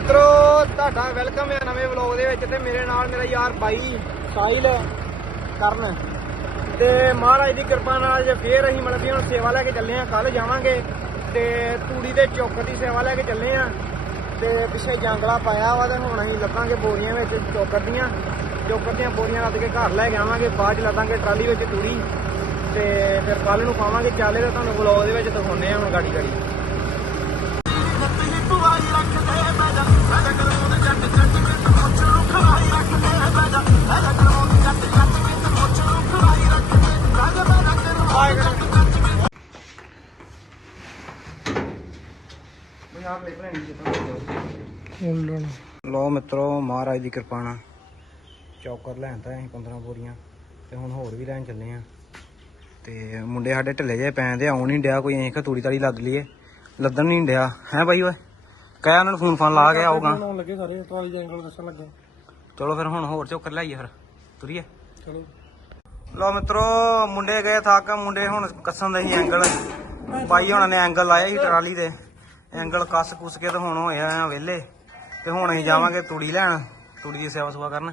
ਮਿੱਤਰੋ, ਤੁਹਾਡਾ ਵੈਲਕਮ ਹੈ ਨਵੇਂ ਵਲੌਗ ਦੇ ਵਿੱਚ ਤੇ ਮੇਰੇ ਨਾਲ ਮੇਰਾ ਯਾਰ ਬਾਈ ਸਾਹਿਲ ਕਰਨ। ਤੇ ਮਹਾਰਾਜ ਦੀ ਕਿਰਪਾ ਨਾਲ ਜੇ ਫੇਰ ਅਸੀਂ ਮਤਲਬ ਕਿ ਹੁਣ ਸੇਵਾ ਲੈ ਕੇ ਚੱਲੇ ਆ ਕੱਲ ਜਾਵਾਂਗੇ। ਤੇ ਤੂੜੀ ਦੇ ਚੌਕ ਦੀ ਸੇਵਾ ਲੈ ਕੇ ਚੱਲੇ ਆ ਤੇ ਪਿੱਛੇ ਜੰਗਲਾ ਪਾਇਆ ਵਾ ਤੇ ਹੁਣ ਅਸੀਂ ਲੱਦਾਂਗੇ ਬੋਰੀਆਂ ਵਿੱਚ ਚੌਕਰ ਦੀਆਂ। ਚੌਕਰ ਦੀਆਂ ਬੋਰੀਆਂ ਲੱਦ ਕੇ ਘਰ ਲੈ ਕੇ ਆਵਾਂਗੇ, ਬਾਅਦ ਚ ਲੱਦਾਂਗੇ ਟਰਾਲੀ ਵਿੱਚ ਤੂੜੀ। ਤੇ ਫਿਰ ਕੱਲ ਨੂੰ ਪਾਵਾਂਗੇ ਚਾਲੇ ਤੇ ਤੁਹਾਨੂੰ ਵਲੌਗ ਦੇ ਵਿੱਚ ਦਿਖਾਉਣੇ ਆ ਹੁਣ ਗਾੜੀ ਗਾੜੀ ਲੋ ਮਿੱਤਰੋ ਮਹਾਰਾਜ ਦੀ ਕਿਰਪਾ ਨਾਲ ਚੌਕਰ ਲੈਣ ਤਾਂ ਅਸੀਂ 15 ਬੋਰੀਆਂ ਤੇ ਹੁਣ ਹੋਰ ਵੀ ਲੈਣ ਚੱਲੇ ਆ ਤੇ ਮੁੰਡੇ ਸਾਡੇ ਢਿੱਲੇ ਜੇ ਪੈਂਦੇ ਆਉਣ ਨਹੀਂ ਡਿਆ ਕੋਈ ਐਂ ਕਿ ਤੂੜੀ ਤਾੜੀ ਲੱਦ ਲਈਏ। ਲੱਦਣ ਨਹੀਂ ਡਿਆ ਹੈ ਬਾਈ ਓਏ? ਕਹਿ ਉਹਨਾਂ ਨੂੰ ਫੋਨ ਫਾਨ ਲਾ ਕੇ ਆਉਗਾ ਲੱਗੇ ਸਾਰੇ ਟਰਾਲੀ ਦੇ ਐਂਗਲ ਦੱਸਣ ਲੱਗੇ। ਚਲੋ ਫਿਰ ਹੁਣ ਹੋਰ ਚੌਕਰ ਲਾਈਏ ਫਿਰ ਤੁਰੀਏ। ਚਲੋ। ਲੋ ਮਿੱਤਰੋ ਮੁੰਡੇ ਗਏ ਥੱਕ ਮੁੰਡੇ ਹੁਣ ਕੱਸਣ ਦੇ ਸੀ ਐਂਗਲ ਬਾਈ ਹੁਣਾਂ ਨੇ ਐਂਗਲ ਲਾਇਆ ਸੀ ਟਰਾਲੀ ਦੇ ਐਂਗਲ ਕੱਸ ਕੁਸ ਕੇ ਤੇ ਹੁਣ ਹੋਇਆ ਆ ਵਿਹਲੇ। ਤੇ ਹੁਣ ਅਸੀਂ ਜਾਵਾਂਗੇ ਤੂੜੀ ਲੈਣ ਤੂੜੀ ਦੀ ਸੇਵਾ ਸੁਵਾ ਕਰਨ।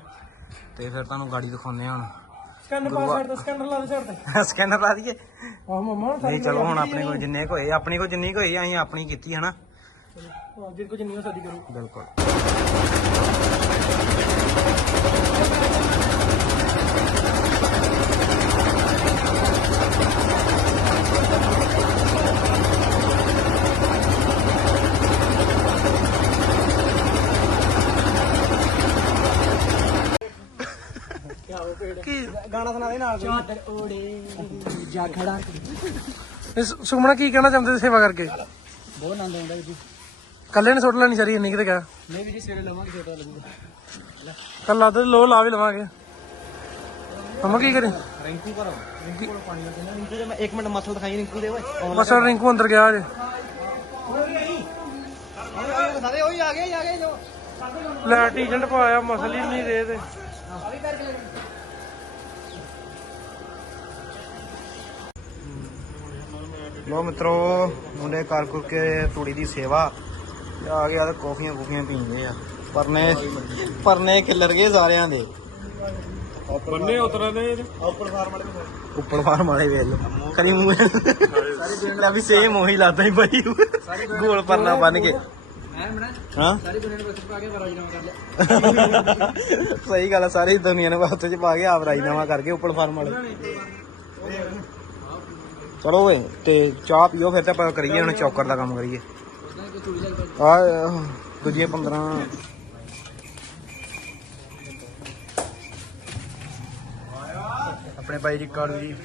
ਤੇ ਫਿਰ ਤੁਹਾਨੂੰ ਗਾੜੀ ਦਿਖਾਉਂਦੇ ਆ ਹੁਣ। ਸਕੈਨਰ ਪਾ ਤੇ ਸਕੈਨਰ ਲਾ ਦੇ ਸਾਈਡ ਤੇ ਸਕੈਨਰ ਲਾ ਦਈਏ। ਆਹ ਮਮਾ ਨਹੀਂ ਚਲੋ ਹੁਣ ਆਪਣੇ ਕੋਲ ਜਿੰਨੇ ਕੁ ਹੋਏ ਆਪਣੀ ਕੋਲ ਜਿੰਨੀ ਕੁ ਹੋਈ ਅਸੀਂ ਆਪਣੀ ਕੀਤੀ ਹਨਾ? ਜਿੰਨ ਕੋ ਜਿੰਨੀ ਹੋ ਸਕਦੀ ਕਰੋ। ਬਿਲਕੁਲ। ਚਾਦਰ ਓੜੇ। ਜਾ ਖੜਾ। ਸੁਮਣਾ ਕੀ ਕਹਿਣਾ ਚਾਹੁੰਦੇ ਸੀ ਸੇਵਾ ਕਰਕੇ? ਬਹੁਤ ਆਨੰਦ ਆਉਂਦਾ ਜੀ। ਕੱਲੇ ਨੇ ਸੁੱਟ ਲੈਣੀ ਸਾਰੀ ਇੰਨੀ ਕਿਤੇ ਕਿਹਾ। ਨਹੀਂ ਵੀ ਜੀ ਸਵੇਰੇ ਲਵਾਂਗੇ ਛੋਟਾ ਲੱਗੂਗਾ। ਕੱਲ ਦੇ ਲੋ ਲਾ ਵੀ ਲਵਾਂਗੇ। ਮਮਾ ਕੀ ਕਰੇ? ਰਿੰਕੂ ਪਰ ਰਿੰਕੂ ਕੋਲ ਪਾਣੀ ਲੱਗਣਾ ਰਿੰਕੂ ਦੇ ਮੈਂ 1 ਮਿੰਟ ਮਸਲ ਦਿਖਾਈ ਰਿੰਕੂ ਦੇ ਓਏ। ਉਹ ਰਿੰਕੂ ਅੰਦਰ ਗਿਆ ਜੇ ਸਾਰੇ ਉਹੀ ਆ ਗਏ ਆ ਗਏ ਜੋ ਲੈ ਟੀਜੈਂਟ ਪਾਇਆ ਮਸਲ ਹੀ ਨਹੀਂ ਦੇ ਤੇ ਲੋ ਮਿੱਤਰੋ ਮੁੰਡੇ ਕਰ ਕੁਰ ਕੇ ਤੂੜੀ ਦੀ ਸੇਵਾ। ਆ ਗਿਆ ਤੇ ਕੌਫੀਆਂ ਕੂਫੀਆਂ ਪੀਂਦੇ ਆ। ਪਰਨੇ ਪਰਨੇ ਖਿੱਲਰ ਗਏ ਸਾਰਿਆਂ ਦੇ। ਬੰਨੇ ਉਤਰਾ ਦੇ ਉੱਪਰ ਫਾਰਮ ਵਾਲੇ ਉੱਪਰ ਫਾਰਮ ਵਾਲੇ ਵੇਲ ਕਰੀ ਮੂੰਹ ਲੈ ਵੀ ਸੇਮ ਉਹੀ ਲਾਦਾ ਹੀ ਬਾਈ ਗੋਲ ਪਰਨਾ ਬੰਨ ਕੇ। ਹਾਂ? ਸਾਰੀ ਦੁਨੀਆ ਨੂੰ ਬਸ ਪਾ ਕੇ ਵਰਾਜਨਾਮਾ ਕਰ ਲਿਆ। ਸਹੀ ਗੱਲ ਆ ਸਾਰੀ ਦੁਨੀਆ ਨੇ ਹੱਥ 'ਚ ਪਾ ਕੇ ਆਪ ਰਾਜਨਾਮਾ ਕਰਕੇ ਉੱਪਰ ਫਾਰਮ ਵਾਲੇ। ਚਲੋ ਓਏ, ਤੇ ਚਾਹ ਪੀਓ ਫਿਰ ਤੇ ਆਪਾਂ ਕਰੀਏ ਹੁਣ ਚੌਕਰ ਦਾ ਕੰਮ ਕਰੀਏ। ਆ, ਦੂਜੀਆਂ 15 ਆਪਣੇ ਭਾਈ ਜੀ ਕਾਲੂ ਜੀ।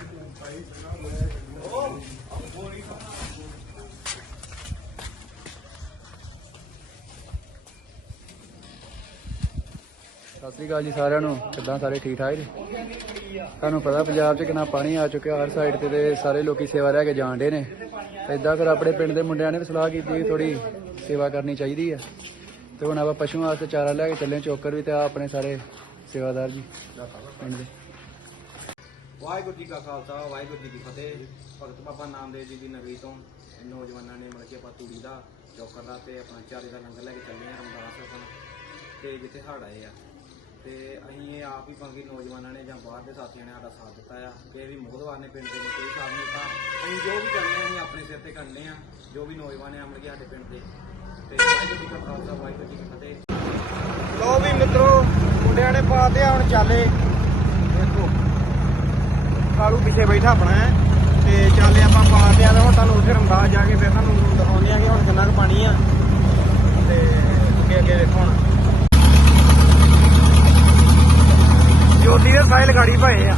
ਸਤਿ ਸ੍ਰੀ ਅਕਾਲ ਜੀ ਸਾਰਿਆਂ ਨੂੰ। ਕਿੱਦਾਂ ਸਾਰੇ ਠੀਕ ਠਾਕ ਜੀ? ਤੁਹਾਨੂੰ ਪਤਾ ਪੰਜਾਬ 'ਚ ਕਿੰਨਾ ਪਾਣੀ ਆ ਚੁੱਕਿਆ ਹਰ ਸਾਈਡ ਤੇ ਤੇ ਸਾਰੇ ਲੋਕੀ ਸੇਵਾ ਲੈ ਕੇ ਜਾਣ ਡੇ ਨੇ। ਤੇ ਇਦਾਂ ਫਿਰ ਆਪਣੇ ਪਿੰਡ ਦੇ ਮੁੰਡਿਆਂ ਨੇ ਵੀ ਸਲਾਹ ਕੀਤੀ ਥੋੜੀ ਸੇਵਾ ਕਰਨੀ ਚਾਹੀਦੀ ਆ। ਤੇ ਹੁਣ ਆਪਾਂ ਪਸ਼ੂਆਂ ਵਾਸਤੇ ਚਾਰਾ ਲੈ ਕੇ ਚੱਲੇ ਚੋਕਰ ਵੀ ਤੇ ਆ ਆਪਣੇ ਸਾਰੇ ਸੇਵਾਦਾਰ ਜੀ, ਪਿੰਡ ਦੇ। ਵਾਹਿਗੁਰੂ ਜੀ ਕਾ ਖਾਲਸਾ, ਵਾਹਿਗੁਰੂ ਜੀ ਕੀ ਫਤਿਹ। ਭਗਤ ਬਾਬਾ ਨਾਮਦੇਵ ਜੀ ਦੀ ਨਗਰੀ ਤੋਂ ਨੌਜਵਾਨਾਂ ਨੇ ਮਿਲ ਕੇ ਆਪਾਂ ਤੂੜੀ ਦਾ, ਚੌਕਰ ਦਾ ਤੇ ਆਪਣਾ ਚਾਰੇ ਦਾ ਲੰਗਰ ਲੈ ਕੇ ਚੱਲੇ ਆ ਰਮਦਾਸ ਆਪਣਾ ਤੇ ਜਿੱਥੇ ਹੜ ਆਏ ਆ। ਤੇ ਅਸੀਂ ਇਹ ਆਪ ਹੀ ਪੰਗੀ ਨੌਜਵਾਨਾਂ ਨੇ ਜਾਂ ਬਾਹਰ ਦੇ ਸਾਥੀਆਂ ਨੇ ਸਾਡਾ ਸਾਥ ਦਿੱਤਾ ਆ। ਤੇ ਵੀ ਮੋਹਦਵਾਰ ਨੇ ਪਿੰਡ ਦੇ ਨੇ ਕੋਈ ਸਾਥ ਨਹੀਂ ਦਿੱਤਾ। ਅਸੀਂ ਜੋ ਵੀ ਕਰਨੇ ਆ, ਅਸੀਂ ਆਪਣੇ ਸਿਰ ਤੇ ਕਰਨੇ ਆ। ਜੋ ਵੀ ਨੌਜਵਾਨ ਆ ਕੇ ਸਾਡੇ ਪਿੰਡ ਦੇ। ਤੇ ਵਾਹਿਗੁਰੂ ਜੀ ਕਾ ਖਾਲਸਾ, ਵਾਹਿਗੁਰੂ ਜੀ ਕੀ ਫਤਿਹ। ਲੋ ਵੀ ਮਿੱਤਰੋ, ਮੁੰਡਿਆਂ ਨੇ ਪਾਤੇ ਆ ਹੁਣ ਚਾਲੇ ਦੇਖੋ, ਕਾਲੂ ਪਿੱਛੇ ਬੈਠਾ ਆਪਣਾ ਤੇ ਚਾਲੇ ਆਪਾਂ ਪਾ ਆ ਹੁਣ ਤੁਹਾਨੂੰ ਫਿਰ ਅੰਦਾਜ਼ ਜਾ ਕੇ ਫਿਰ ਤੁਹਾਨੂੰ ਦਿਖਾਉਂਦੇ ਆ ਕਿ ਹੁਣ ਕਿੰਨਾ ਕੁ ਪਾਣੀ ਆ। ਤੇ ਅੱਗੇ ਅੱਗੇ ਵੇਖੋ ਹੁਣ। ਜੋਤੀ ਦੇ ਸਾਇਲ ਗਾੜੀ ਪਏ ਆ।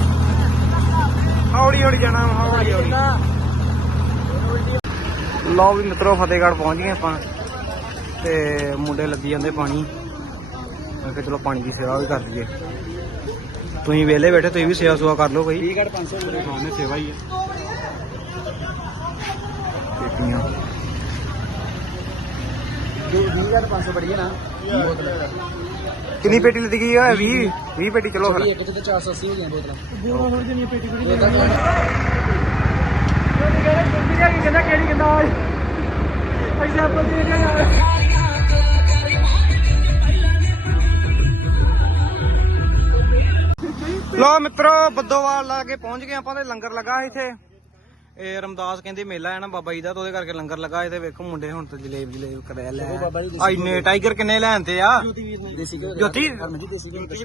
ਹੌਲੀ ਹੌਲੀ ਜਾਣਾ ਹੌਲੀ ਹੌਲੀ। ਲਓ ਵੀ ਮਿੱਤਰੋ ਫਤਿਹਗੜ੍ਹ ਪਹੁੰਚ ਗਏ ਆਪਾਂ। ਤੇ ਮੁੰਡੇ ਲੱਗੀ ਜਾਂਦੇ ਪਾਣੀ। ਮੈਂ ਕਿਹਾ ਚਲੋ ਪਾਣੀ ਦੀ ਸੇਵਾ ਵੀ ਕਰ ਦਈਏ। ਤੁਸੀਂ ਵਿਹਲੇ ਬੈਠੇ ਤੁਸੀਂ ਵੀ ਸੇਵਾ ਸੁਵਾ ਕਰ ਲਓ ਕੋਈ। ਠੀਕ 500 ਬੋਲੇ ਸਾਹਮਣੇ ਸੇਵਾ ਹੀ ਹੈ। 20500 ਬੜੀ ਕਿੰਨੀ ਪੇਟੀ ਲੱਦੀ ਆ 20 20 ਪੇਟੀ ਚਲੋ ਫਿਰ। ਇੱਕ ਤੇ 480 ਹੋ ਗਈਆਂ ਬੋਤਲਾਂ। ਬੋਤਲਾਂ ਹੁਣ ਜਿੰਨੀ ਪੇਟੀ ਪੇਟੀ ਇਹ ਤਾਂ ਕਹਿੰਦਾ ਕਿਹੜੀ ਕਹਿੰਦਾ ਐਗਜ਼ਾਮਪਲ ਦੇ ਰਿਹਾ ਯਾਰ ਲੋ ਮਿੱਤਰੋ ਬੱਦੋਵਾਲ ਲਾ ਕੇ ਪਹੁੰਚ ਗਏ ਆਪਾਂ ਤੇ ਲੰਗਰ ਲੱਗਾ ਇੱਥੇ। ਇਹ ਰਮਦਾਸ ਕਹਿੰਦੇ ਮੇਲਾ ਹੈ ਨਾ ਬਾਬਾ ਜੀ ਦਾ ਤੇ ਉਹਦੇ ਕਰਕੇ ਲੰਗਰ ਲੱਗਾ ਇਹ ਤੇ ਵੇਖੋ ਮੁੰਡੇ ਹੁਣ ਤੇ ਜਲੇਬ ਜਲੇਬ ਕਰਿਆ ਲੈ। ਆ ਇੰਨੇ ਟਾਈਗਰ ਕਿੰਨੇ ਲੈਣ ਤੇ ਆ? ਦੇਸੀ ਘਿਓ ਜੋਤੀ?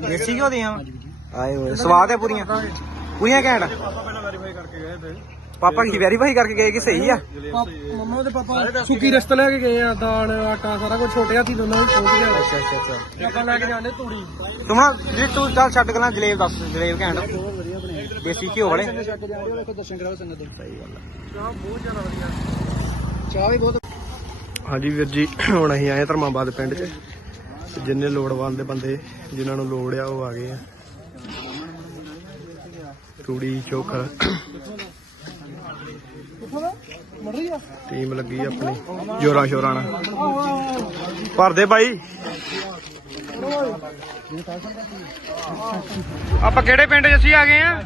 ਦੇਸੀ ਘਿਓ ਦੀਆਂ ਆਏ ਹੋਏ ਸਵਾਦ ਹੈ ਪੂਰੀਆਂ? ਪੂਰੀਆਂ ਘੈਂਟ? ਪਾਪਾ ਪਹਿਲਾਂ ਵੈਰੀਫਾਈ ਕਰਕੇ ਗਏ ਤੇ। ਪਾਪਾ ਕੀ ਵੈਰੀਫਾਈ ਕਰਕੇ ਗਏ ਕਿ ਸਹੀ ਆ? ਮੰਮਾ ਦੇ ਪਾਪਾ ਸੁੱਕੀ ਰਸਤ ਲੈ ਕੇ ਗਏ ਆ ਦਾਲ ਆਟਾ ਸਾਰਾ ਕੁਝ ਛੋਟੇ ਹਾਥੀ ਦੋਨਾਂ ਨੂੰ ਛੋਟ ਗਿਆ। ਅੱਛਾ ਅੱਛਾ ਅੱਛਾ। ਲੈ ਕੇ ਜਾਂਦੇ ਤੂੜੀ। ਤੂੰ ਜੀ ਤੂੰ ਚੱਲ ਛੱਡ ਜਲੇਬ ਦੱਸ ਜਲੇਬ ਘੈਂਟ। ਬਣੇ ਦੇਸੀ ਘਿਓ ਵਾਲੇ? ਚੱਕ ਜਾਂਦੇ ਉਹ ਵੇਖੋ ਦਰਸ਼ਨ ਕਰਾਓ ਸੰਗਤ ਦੇ। ਸਹੀ ਗੱਲ ਚਾਹ ਬਹੁਤ ਜ਼ਿਆਦਾ ਵਧੀਆ। ਚਾਹ ਵੀ ਬਹੁਤ ਹਾਂਜੀ ਵੀਰ ਜੀ ਹੁਣ ਅਸੀਂ ਆਏ ਧਰਮਾਬਾਦ ਪਿੰਡ 'ਚ। ਤੇ ਜਿੰਨੇ ਲੋੜਵੰਦ ਦੇ ਬੰਦੇ ਜਿਨ੍ਹਾਂ ਨੂੰ ਲੋੜ ਆ ਉਹ ਆ ਗਏ ਆ। ਰੂੜੀ ਚੋਖਾ ਮੜ ਰਹੀ ਆ? ਟੀਮ ਲੱਗੀ ਆਪਣੀ ਜੋਰਾ ਸ਼ੋਰਾਂ ਨਾਲ। ਭਰਦੇ ਬਾਈ। ਆਪਾਂ ਕਿਹੜੇ ਪਿੰਡ ਅਸੀਂ ਆ ਗਏ ਆ?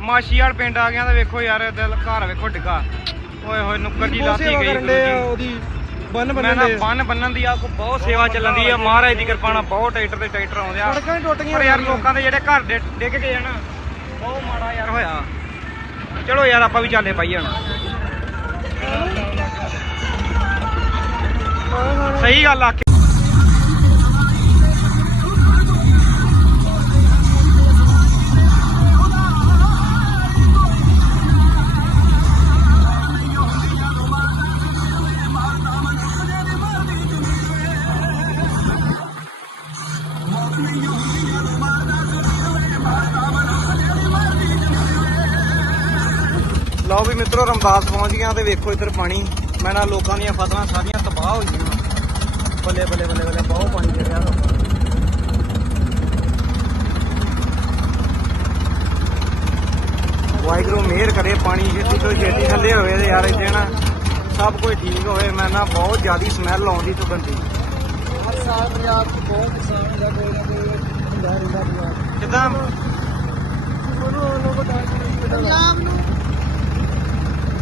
ਮਾਸ਼ੀਵਾਲ ਪਿੰਡ ਆ ਗਏ ਆ ਤਾਂ ਵੇਖੋ ਯਾਰ ਦਿਲ ਘਰ ਵੇਖੋ ਡਿੱਗਾ। ਓਏ ਹੋਏ ਨੁੱਕਰ ਜੀ ਲਾਤੀ ਗਈ ਉਹਦੀ ਬੰਨ ਬੰਨਣ ਦੇ ਬੰਨ ਬੰਨਣ ਦੀ ਆ ਕੋ ਬਹੁਤ ਸੇਵਾ ਚੱਲਣ ਦੀ ਆ। ਮਹਾਰਾਜ ਦੀ ਕਿਰਪਾ ਨਾਲ ਬਹੁਤ ਟਰੈਕਟਰ ਤੇ ਟਰੈਕਟਰ ਆਉਂਦੇ ਆ। ਸੜਕਾਂ ਟੁੱਟ ਗਈਆਂ ਪਰ ਯਾਰ ਲੋਕਾਂ ਦੇ ਜਿਹੜੇ ਘਰ ਡਿੱਗ ਗਏ ਆ ਨਾ ਬਹੁਤ ਮਾੜਾ ਯਾਰ ਹੋਇਆ। ਚਲੋ ਯਾਰ ਆਪਾਂ ਵੀ ਚਾਲੇ ਪਾਈਏ ਹੁਣ। ਸਹੀ ਗੱਲ ਆ। ਲਓ ਵੀ ਮਿੱਤਰੋ ਰਮਦਾਸ ਪਹੁੰਚ ਗਿਆ ਤੇ ਵੇਖੋ ਇੱਧਰ ਪਾਣੀ। ਮੈਂ ਨਾ ਲੋਕਾਂ ਦੀਆਂ ਫਸਲਾਂ ਸਾਰੀਆਂ ਤਬਾਹ ਹੋ ਗਈਆਂ ਬੱਲੇ ਬੱਲੇ ਬੱਲੇ ਬੱਲੇ ਬਹੁਤ ਪਾਣੀ ਚੜਿਆ ਵਾਹਿਗੁਰੂ ਮਿਹਰ ਕਰੇ ਪਾਣੀ ਛੇਤੀ ਤੋਂ ਛੇਤੀ ਥੱਲੇ ਹੋਵੇ ਤੇ ਯਾਰ ਇੱਥੇ ਨਾ ਸਭ ਕੁਝ ਠੀਕ ਹੋਵੇ। ਮੈਂ ਨਾ ਬਹੁਤ ਜ਼ਿਆਦੀ ਸਮੈਲ ਆਉਂਦੀ ਸੁਗੰਧੀ ਹਰ ਸਾਲ ਪੰਜਾਬ 'ਚ ਬਹੁਤ ਕਿਸਾਨ ਹੁੰਦਾ ਕੋਈ ਨਾ ਕੋਈ ਹੁੰਦਾ ਰਹਿੰਦਾ ਪੰਜਾਬ ਕਿਦਾਂ? ਪੰਜਾਬ ਨੂੰ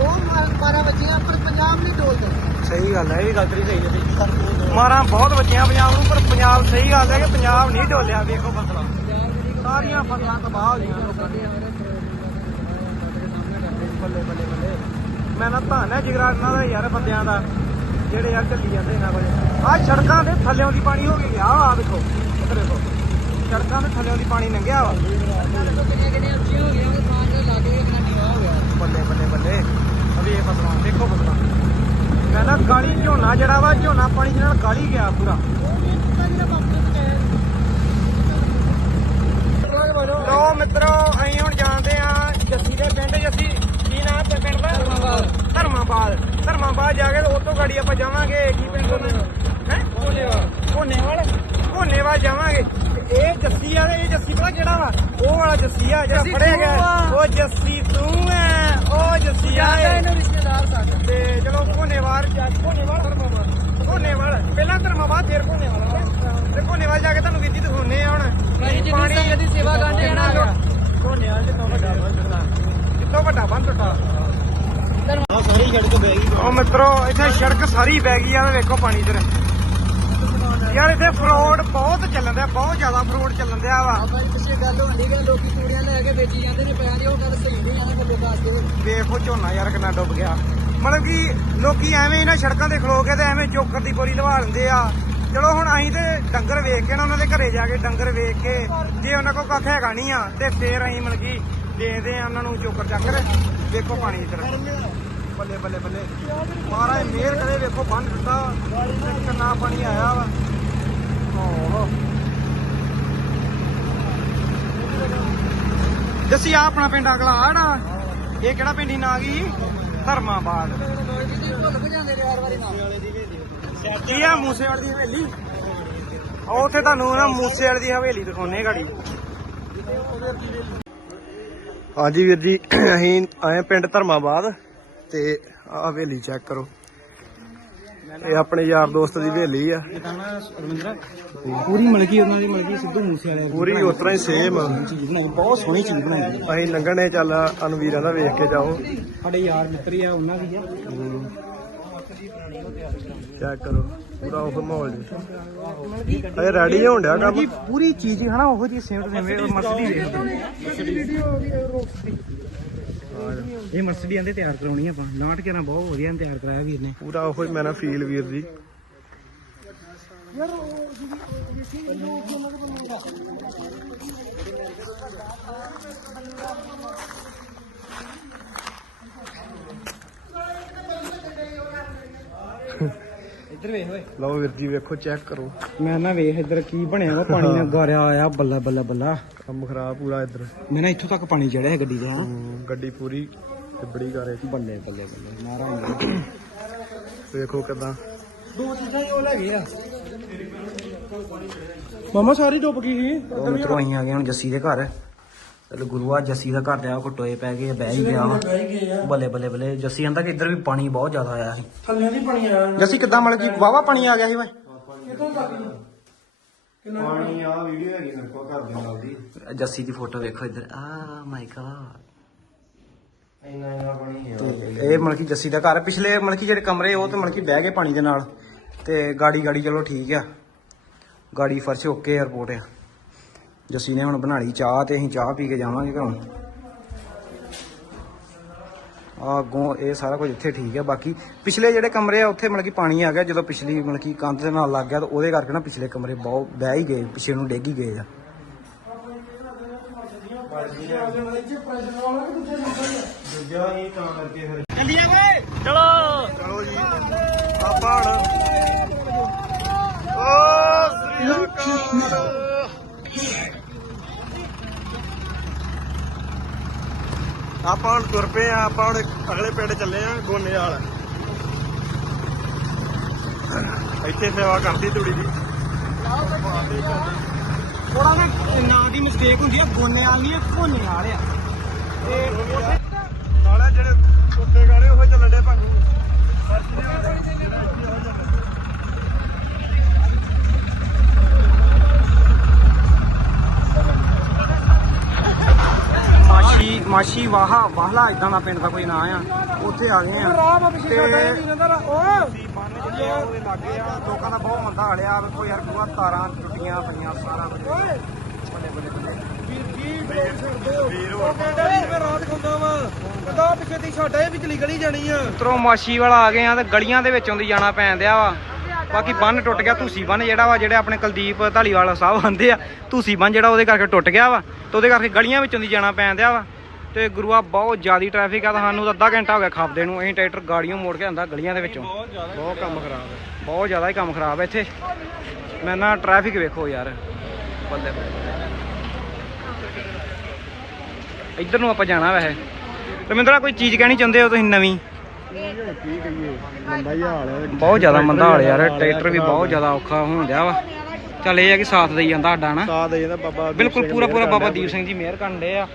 ਬਹੁਤ ਮਾਰਾ ਬੱਚੀਆਂ ਪਰ ਪੰਜਾਬ ਨਹੀਂ ਡੋਲਦੇ ਸਹੀ ਗੱਲ ਹੈ ਇਹ ਵੀ ਗੱਲ ਤੇਰੀ ਸਹੀ ਹੈ ਮਾਰਾਂ ਬਹੁਤ ਬੱਚਿਆਂ ਪੰਜਾਬ ਨੂੰ ਪਰ ਪੰਜਾਬ ਸਹੀ ਗੱਲ ਹੈ ਕਿ ਪੰਜਾਬ ਨਹੀਂ ਡੋਲਿਆ ਵੇਖੋ ਫਸਲਾਂ। ਸਾਰੀਆਂ ਫਸਲਾਂ ਤਬਾਹ ਹੋ ਗਈਆਂ ਲੋਕਾਂ ਦੀਆਂ। ਬੱਲੇ ਬੱਲੇ ਬੱਲੇ ਮੈਂ ਨਾ ਧੰਨ ਹੈ ਜਿਗਰਾ ਇਹਨਾਂ ਦਾ ਯਾਰ ਬੰਦਿਆਂ ਦਾ ਜਿਹੜੇ ਯਾਰ ਚੱਲੀ ਜਾਂਦੇ ਇਹਨਾਂ ਕੋਲੇ। ਆਹ ਸੜਕਾਂ ਦੇ ਥੱਲਿਓਂ ਦੀ ਪਾਣੀ ਹੋ ਕੇ ਗਿਆ ਆ ਦੇਖੋ ਇੱਧਰ ਦੇਖੋ। ਸੜਕਾਂ ਦੇ ਥੱਲਿਓਂ ਦੀ ਪਾਣੀ ਲੰਘਿਆ ਵਾ। ਕਿੰਨੀਆਂ ਕਿੰਨੀਆਂ ਉੱਚੀਆਂ ਹੋ ਗਈਆਂ ਖਾਣ ਦੇ ਲਾਗੇ ਕਿੰਨਾ ਨੀਵਾ ਹੋ ਗਿਆ। ਬੱਲੇ ਬੱਲੇ ਬੱਲੇ। ਅਭੀ ਇਹ ਫਸਲਾਂ ਦੇਖੋ ਫਸਲਾਂ। ਮੈਂ ਨਾ ਗਾਲੀ ਝੋਨਾ ਜਿਹੜਾ ਵਾ ਝੋਨਾ ਪਾਣੀ ਦੇ ਨਾਲ ਗਾਲੀ ਗਿਆ ਪੂਰਾ। ਲੋ ਮਿੱਤਰੋ ਅਸੀਂ ਹੁਣ ਜਾਣਦੇ ਆ ਜੱਸੀ ਦੇ ਪਿੰਡ। ਜੱਸੀ ਕੀ ਨਾਮ ਤੇ ਪਿੰਡ ਦਾ? ਧਰਮਾਬਾਦ ਧਰਮਾਬਾਦ ਜਾ ਕੇ ਉਹ ਤੋਂ ਗਾੜੀ ਆਪਾਂ ਜਾਵਾਂਗੇ। ਕੀ ਪਿੰਡ ਹੈ? ਕੋਨੇਵਾਲ ਕੋਨੇਵਾਲ ਕੋਨੇਵਾਲ ਜਾਵਾਂਗੇ। ਇਹ ਜੱਸੀ ਆ ਇਹ ਜੱਸੀ ਪਤਾ ਕਿਹੜਾ ਵਾ? ਉਹ ਵਾਲਾ ਜੱਸੀ ਆ ਜਿਹੜਾ ਫੜਿਆ ਗਿਆ। ਉਹ ਜੱਸੀ ਤੂੰ ਐ ਉਹ ਜੱਸੀ ਆ ਇਹ। ਇਹਨੂੰ ਰਿਸ਼ਤੇਦਾਰ ਸਾਡਾ। ਤੇ ਚਲੋ ਕੋਨੇਵਾਲ ਜਾ ਕੋਨੇਵਾਲ ਧਰਮਾਬਾਦ। ਕੋਨੇਵਾਲ ਪਹਿਲਾਂ ਧਰਮਾਬਾਦ ਫਿਰ ਕੋਨੇਵਾਲ ਤੇ ਕੋਨੇਵਾਲ ਜਾ ਕੇ ਤੁਹਾਨੂੰ ਵੀਰ ਜੀ ਦਿਖਾਉਣੇ ਆ ਹੁਣ। ਭਾਈ ਜਿੰਨੀ ਸੰਗਤ ਦੀ ਸੇਵਾ ਕਰਦੇ ਆ ਨਾ ਲੋਕ। ਕੋਨੇਵਾਲ ਜਿੱਥੋਂ ਵੱਡਾ? ਬੰਦ ਟੁੱਟਾ ਕਿੱਥੋਂ ਵੱਡਾ ਬੰਦ ਟੁੱਟਾ ਸਾਰੀ ਛੱਡ ਕੇ ਗਈ। ਉਹ ਮਿੱਤਰੋ ਇੱਥੇ ਸੜਕ ਸਾਰੀ ਬਹਿ ਗਈ ਆ। ਤੇ ਵੇਖੋ ਪਾਣੀ ਇਧਰ। ਯਾਰ ਇੱਥੇ ਫਰੋਡ ਬਹੁਤ ਚੱਲਣ ਦਿਆ ਬਹੁਤ ਜ਼ਿਆਦਾ ਫਰੋਡ ਚੱਲਣ ਦਿਆ ਵਾ। ਆਪਾਂ ਪਿੱਛੇ ਗੱਲ ਹੁੰਦੀ ਕਿ ਲੋਕੀ ਤੂੜੀਆਂ ਲੈ ਕੇ ਵੇਚੀ ਜਾਂਦੇ ਨੇ ਪੈਰਾਂ ਦੀ ਉਹ ਗੱਲ ਸਹੀ ਨਹੀਂ ਆਣਾ ਕੱਲੇ ਪਾਸ ਦੇ ਵੇਖੋ ਝੋਨਾ ਯਾਰ ਕਿੰਨਾ ਡੁੱਬ ਗਿਆ। ਮਤਲਬ ਕਿ ਲੋਕੀ ਐਵੇਂ ਹੀ ਨਾ ਸੜਕਾਂ ਤੇ ਖਲੋ ਕੇ ਤੇ ਐਵੇਂ ਚੋਕਰ ਦੀ ਬੋਰੀ ਲਵਾ ਲੈਂਦੇ ਆ। ਚਲੋ ਹੁਣ ਅਸੀਂ ਤੇ ਡੰਗਰ ਵੇਖ ਕੇ ਨਾ ਉਹਨਾਂ ਦੇ ਘਰੇ ਜਾ ਕੇ ਡੰਗਰ ਵੇਖ ਕੇ ਜੇ ਉਹਨਾਂ ਕੋਲ ਕੱਖ ਹੈਗਾ ਨਹੀਂ ਆ ਤੇ ਫੇਰ ਅਸੀਂ ਮਤਲਬ ਕਿ ਦੇਦੇ ਆ ਉਹਨਾਂ ਨੂੰ ਚੋਕਰ ਚੱਕਰ ਵੇਖੋ ਪਾਣੀ ਇੱਧਰ ਬੱਲੇ ਬੱਲੇ ਬੱਲੇ। ਮਹਾਰਾਜ ਮਿਹਰ ਕਰੇ ਵੇਖੋ ਬੰਨ ਦਿੱਤਾ। ਕਿੰਨਾ ਪਾਣੀ ਆਇਆ ਵਾ। ਜੱਸੀ ਆ ਆਪਣਾ ਪਿੰਡ ਅਗਲਾ ਆੜਾ ਇਹ ਕਿਹੜਾ ਪਿੰਡ ਨਾ ਗਈ ਧਰਮਾਬਾਦ। ਕੀ ਆ, ਮੂਸੇਵਾਲ ਦੀ ਹਵੇਲੀ? ਉਹ ਉੱਥੇ ਤੁਹਾਨੂੰ ਨਾ ਮੂਸੇਵਾਲ ਦੀ ਹਵੇਲੀ ਦਿਖਾਉਣੇ ਗਾੜੀ। ਹਾਂਜੀ ਵੀਰ ਜੀ, ਅਸੀਂ ਆਏ ਪਿੰਡ ਧਰਮਾਬਾਦ ਤੇ ਹਵੇਲੀ ਚੈੱਕ ਕਰੋ। ਇਹ ਆਪਣੇ ਯਾਰ ਦੋਸਤ ਦੀ ਹਵੇਲੀ ਆ। ਪੂਰੀ ਮਲਕੀ ਉਹਨਾਂ ਦੀ ਮਲਕੀ ਸਿੱਧੂ ਮੂਸੇ ਵਾਲੇ ਪੂਰੀ ਉਸ ਤਰ੍ਹਾਂ ਹੀ ਸੇਮ ਬਹੁਤ ਸੋਹਣੀ ਚੀਜ਼ ਬਣਾਈ। ਅਸੀਂ ਲੰਘਣੇ ਚੱਲ ਅਨਵੀਰਾਂ ਦਾ ਵੇਖ ਕੇ ਜਾਓ। ਸਾਡੇ ਯਾਰ ਮਿੱਤਰ ਹੀ ਆ ਉਹਨਾਂ ਦੀ ਆ। ਚੈੱਕ ਕਰੋ ਪੂਰਾ ਉਹ ਮਾਹੌਲ ਜੀ। ਅਰੇ ਰੈਡੀ ਹੋਣ ਡਿਆ ਕੰਮ? ਪੂਰੀ ਚੀਜ਼ ਹੀ ਹਨਾ ਉਹੋ ਜੀ ਸੇਮ ਟੂ ਸੇਮ ਮਰਸਡੀ ਇਹ ਮਰਸਡੀ ਆਂਦੇ ਤਿਆਰ ਕਰਾਉਣੀ ਆਪਾਂ। ਨਾਟ ਕੇ ਨਾ ਬਹੁਤ ਵਧੀਆ ਤਿਆਰ ਕਰਾਇਆ ਵੀਰ ਨੇ। ਪੂਰਾ ਉਹ ਹੀ ਮੈਂ ਨਾ ਫੀਲ ਵੀਰ ਜੀ। ਇੱਧਰ ਵੇਖ ਓਏ। ਲਓ ਵੀਰ ਜੀ ਵੇਖੋ ਚੈੱਕ ਕਰੋ। ਮੈਂ ਨਾ ਵੇਖ ਇੱਧਰ ਕੀ ਬਣਿਆ ਵਾ ਪਾਣੀ ਨਾਲ ਗਾਰਿਆ ਆਇਆ ਬੱਲਾ ਬੱਲਾ ਬੱਲਾ। ਕੰਮ ਖਰਾਬ ਪੂਰਾ ਇੱਧਰ। ਮੈਂ ਨਾ ਇੱਥੋਂ ਤੱਕ ਪਾਣੀ ਚੜਿਆ ਗੱਡੀ ਦਾ। ਹੂੰ, ਗੱਡੀ ਪੂਰੀ ਤੇ ਬੜੀ ਕਰੇ ਬੱਲੇ ਬੱਲੇ ਬੱਲੇ ਨਾਰਾ ਵੇਖੋ ਕਿਦਾਂ। ਦੋ ਚੀਜ਼ਾਂ ਉਹ ਲੈ ਗਏ ਆ। ਮਮਾ ਸਾਰੀ ਡੁੱਬ ਗਈ ਸੀ। ਮਿੱਤਰੋ ਅਸੀਂ ਆ ਗਏ ਹੁਣ ਜੱਸੀ ਦੇ ਘਰ। ਚਲ ਗੁਰੂਆ ਜੱਸੀ ਦਾ ਘਰ ਲਿਆ ਕੋ ਟੋਏ ਪੈ ਗਏ ਬਹਿ ਹੀ ਗਿਆ ਵਾ। ਬੱਲੇ ਬੱਲੇ ਬੱਲੇ ਜੱਸੀ ਕਹਿੰਦਾ ਕਿ ਇੱਧਰ ਵੀ ਪਾਣੀ ਬਹੁਤ ਜ਼ਿਆਦਾ ਆਇਆ ਸੀ। ਥੱਲੇ ਨਹੀਂ ਪਾਣੀ ਆਇਆ ਜੱਸੀ ਕਿੱਦਾਂ ਮਤਲਬ ਕਿ ਵਾਵਾ ਪਾਣੀ ਆ ਗਿਆ ਸੀ ਵੇ ਕਿਤੋਂ ਤੱਕ ਪਾਣੀ ਆ ਵੀਡੀਓ ਹੈਗੀ ਮੇਰੇ ਕੋਲ ਘਰ ਦੇ ਨਾਲ ਦੀ। ਜੱਸੀ ਦੀ ਫੋਟੋ ਵੇਖੋ ਇੱਧਰ। ਆ ਮਾਈ ਗॉड ਇਹ ਮਤਲਬ ਕੀ ਜੱਸੀ ਦਾ ਘਰ। ਪਿਛਲੇ ਮਤਲਬ ਕਿ ਜਿਹੜੇ ਕਮਰੇ ਉਹ ਤੇ ਮਤਲਬ ਕਿ ਬਹਿ ਗਏ ਪਾਣੀ ਦੇ ਨਾਲ। ਤੇ ਗਾੜੀ ਗਾੜੀ ਚਲੋ ਠੀਕ ਆ। ਗਾੜੀ ਫਰਸ਼ ਓਕੇ ਏਅਰਪੋਰਟ ਆ। ਜੱਸੀ ਨੇ ਹੁਣ ਬਣਾ ਲਈ ਚਾਹ ਤੇ ਅਸੀਂ ਚਾਹ ਪੀ ਕੇ ਜਾਵਾਂਗੇ ਘਰੋਂ। ਆ ਅੱਗੋਂ ਇਹ ਸਾਰਾ ਕੁਝ ਇੱਥੇ ਠੀਕ ਹੈ। ਬਾਕੀ ਪਿਛਲੇ ਜਿਹੜੇ ਕਮਰੇ ਆ ਉੱਥੇ ਮਤਲਬ ਕਿ ਪਾਣੀ ਆ ਗਿਆ। ਜਦੋਂ ਪਿਛਲੀ ਮਤਲਬ ਕਿ ਕੰਧ ਦੇ ਨਾਲ ਲੱਗ ਗਿਆ ਤਾਂ ਉਹਦੇ ਕਰਕੇ ਨਾ ਪਿਛਲੇ ਕਮਰੇ ਬਹੁਤ ਬਹਿ ਹੀ ਗਏ ਪਿਛੇ ਨੂੰ ਡਿੱਗ ਹੀ ਗਏ ਆ। ਓਏ ਚਲੋ। ਜੀ। ਆਪਾਂ ਓ ਸ੍ਰੀ ਅਕਾਲ। ਆਪਾਂ ਹੁਣ ਤੁਰ ਪਏ ਆ ਆਪਾਂ ਹੁਣ ਅਗਲੇ ਪਿੰਡ ਚੱਲੇ ਆ ਗੋਨੇਵਾਲ ਇੱਥੇ ਸੇਵਾ ਕਰਦੀ ਤੂੜੀ ਦੀ। ਥੋੜਾ ਨਾ ਨਾਂ ਦੀ ਮਿਸਟੇਕ ਹੁੰਦੀ ਆ ਗੋਨੇ ਵਾਲੀ ਆ ਕੋਨੇ ਵਾਲੇ ਆ। ਨਾਲੇ ਜਿਹੜੇ ਉੱਤੇ ਗਾਣੇ ਉਹ ਚੱਲਣ ਦੇ ਭਾਗੂ ਮਾਸ਼ੀ ਮਾਸ਼ੀ ਵਾਹਾ ਵਾਹਲਾ ਇਦਾਂ ਦਾ ਪਿੰਡ ਦਾ ਕੋਈ ਨਾਂ ਆ। ਉੱਥੇ ਆ ਗਏ ਆ। ਤੇ ਉਹਦੇ ਲੱਗੇ ਆ। ਲੋਕਾਂ ਦਾ ਬਹੁਤ ਮੰਦਾ ਹਾਲਿਆ ਵੇਖੋ ਯਾਰ ਪੂਰਾ ਤਾਰਾਂ ਟੁੱਟੀਆਂ ਪਈਆਂ ਸਾਰਾ ਕੁਝ। ਬੱਲੇ ਬੱਲੇ ਬੱਲੇ। ਵੀਰ ਹੋਰ। ਉਤਰੋਂ ਮਾਸ਼ੀ ਵਾਲਾ ਆ ਗਏ ਆ ਤੇ ਗਲੀਆਂ ਦੇ ਵਿੱਚੋਂ ਦੀ ਜਾਣਾ ਪੈਣ ਦਿਆ ਵਾ। ਬਾਕੀ ਬੰਨ ਟੁੱਟ ਗਿਆ ਧੂਸੀ ਬੰਨ ਜਿਹੜਾ ਵਾ, ਜਿਹੜੇ ਆਪਣੇ ਕੁਲਦੀਪ ਢਾਲੀਵਾਲ ਸਾਹਿਬ ਆਂਦੇ ਆ ਧੂਸੀ ਬੰਨ ਜਿਹੜਾ ਉਹਦੇ ਕਰਕੇ ਟੁੱਟ ਗਿਆ ਵਾ ਤੇ ਉਹਦੇ ਕਰਕੇ ਗਲੀਆਂ ਵਿੱਚੋਂ ਦੀ ਜਾਣਾ ਪੈਣ ਦਿਆ ਵਾ। ਤੇ ਗੁਰੂਆ, ਬਹੁਤ ਜ਼ਿਆਦਾ ਟ੍ਰੈਫਿਕ ਆ, ਤਾਂ ਸਾਨੂੰ ਤਾਂ ਅੱਧਾ ਘੰਟਾ ਹੋ ਗਿਆ ਖਾਪਦੇ ਨੂੰ, ਅਸੀਂ ਟਰੈਕਟਰ ਗਾੜੀਆਂ ਮੋੜ ਕੇ ਆਂਦਾ ਗਲੀਆਂ ਦੇ ਵਿੱਚੋਂ। ਬਹੁਤ ਕੰਮ ਖਰਾਬ ਹੈ ਬਹੁਤ ਜ਼ਿਆਦਾ ਹੀ ਕੰਮ ਖਰਾਬ ਹੈ ਇੱਥੇ। ਮੈਂ ਨਾ ਟ੍ਰੈਫਿਕ ਵੇਖੋ ਯਾਰ। ਬੱਲੇ ਇੱਧਰ ਨੂੰ ਆਪਾਂ ਜਾਣਾ ਵੈਸੇ। ਰਮਿੰਦਰਾ, ਕੋਈ ਚੀਜ਼ ਕਹਿਣੀ ਚਾਹੁੰਦੇ ਹੋ ਤੁਸੀਂ ਨਵੀਂ? ਕੀ ਕਹੀਏ ਮੰਦਾ ਹੀ ਹਾਲ ਹੈ ਬਹੁਤ ਜ਼ਿਆਦਾ ਮੰਦਾ ਹਾਲ ਯਾਰ ਟਰੈਕਟਰ ਵੀ ਬਹੁਤ ਜ਼ਿਆਦਾ ਔਖਾ ਹੋਣ ਡਿਆ ਵਾ। ਚੱਲ ਇਹ ਆ ਕਿ ਸਾਥ ਦੇਈ ਜਾਂਦਾ ਸਾਡਾ ਨਾ। ਸਾਥ ਦੇ ਜਾਂਦਾ ਬਾਬਾ ਬਿਲਕੁਲ ਪੂਰਾ ਪੂਰਾ ਬਾਬਾ। ਦੀਪ ਸਿੰਘ ਜੀ ਮਿਹਰ ਕਰਨ ਡੇ ਆ।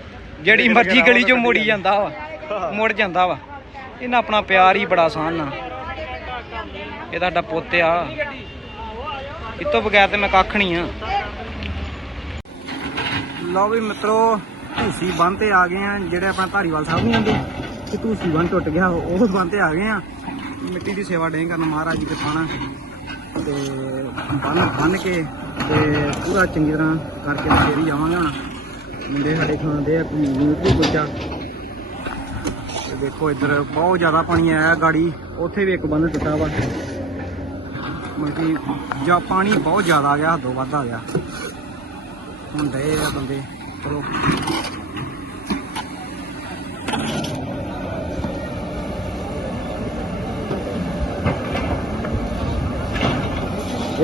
ਜਿਹੜੀ ਮਰਜ਼ੀ ਗਲੀ ਚੋਂ ਮੋੜੀ ਜਾਂਦਾ ਵਾ ਮੁੜ ਜਾਂਦਾ ਵਾ। ਇਹਨਾਂ ਆਪਣਾ ਪਿਆਰ ਹੀ ਬੜਾ ਆਸਾਨ ਨਾ ਇਹ ਤੁਹਾਡਾ ਪੁੱਤ ਆ। ਇਹ ਤੋਂ ਬਗੈਰ ਤੇ ਮੈਂ ਕੱਖ ਨਹੀਂ ਆ। ਲਓ ਵੀ ਮਿੱਤਰੋ ਧੂਸੀ ਬੰਨ ਤੇ ਆ ਗਏ ਆ ਜਿਹੜੇ ਆਪਣਾ ਧਾਰੀਵਾਲ ਸਾਹਿਬ ਨਹੀਂ ਆਂਦੇ ਤੇ ਧੂਸੀ ਬੰਨ ਟੁੱਟ ਗਿਆ, ਉਹ ਬੰਨ ਤੇ ਆ ਗਏ ਆ। ਮਿੱਟੀ ਦੀ ਸੇਵਾ ਡੇ ਕਰਨ ਮਹਾਰਾਜ ਜੀ ਦੇ ਪਾਣਾ ਤੇ ਬੰਨ ਬੰਨ ਕੇ ਤੇ ਪੂਰਾ ਚੰਗੀ ਤਰ੍ਹਾਂ ਕਰਕੇ ਤੇ ਫੇਰ ਹੀ ਜਾਵਾਂਗੇ ਹੁਣ। ਮੁੰਡੇ ਸਾਡੇ ਖਾਂਦੇ ਆ ਨਿਊਟਰੀ ਕੁਲਚਾ ਤੇ ਦੇਖੋ ਇੱਧਰ ਬਹੁਤ ਜ਼ਿਆਦਾ ਪਾਣੀ ਆਇਆ ਗਾੜੀ। ਉੱਥੇ ਵੀ ਇੱਕ ਬੰਨ ਟੁੱਟਾ ਵਾ। ਮਤਲਬ ਕਿ ਜਾਂ ਪਾਣੀ ਬਹੁਤ ਜ਼ਿਆਦਾ ਆ ਗਿਆ, ਹੱਦੋਂ ਵੱਧ ਆ ਗਿਆ। ਹੁਣ ਡਏ ਆ ਬੰਦੇ। ਚਲੋ।